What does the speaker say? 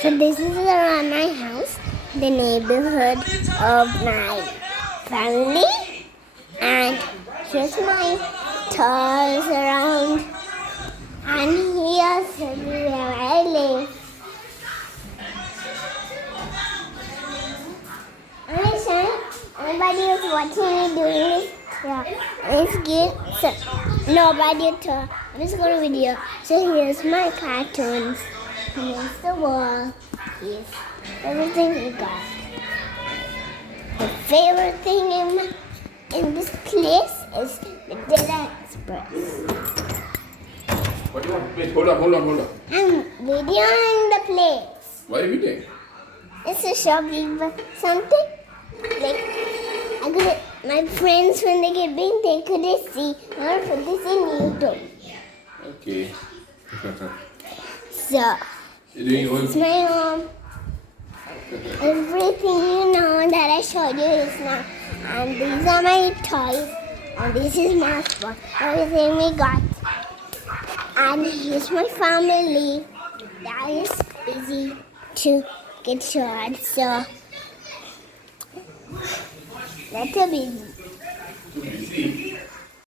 So this is around my house, the neighborhood of my family, and here's my toys around, and here's where I live. Listen, nobody is watching me doing this. Yeah, it's good. So nobody at all. I'm just going to video. So here's my cartoons. Here's the wall. Here's everything we got. The favorite thing in this place is the Dilla Express. What do you want? Wait, hold on. I'm videoing the place. Why are you doing? It's a shopping, but something like I could. My friends, when they get big, they couldn't see. I put this in YouTube. Okay. So You're doing your it's own. my home. Everything you know that I showed you is now. And these are my toys. And this is my spot. Everything we got. And here's my family. That is busy to get shot. So that's a busy. Too busy.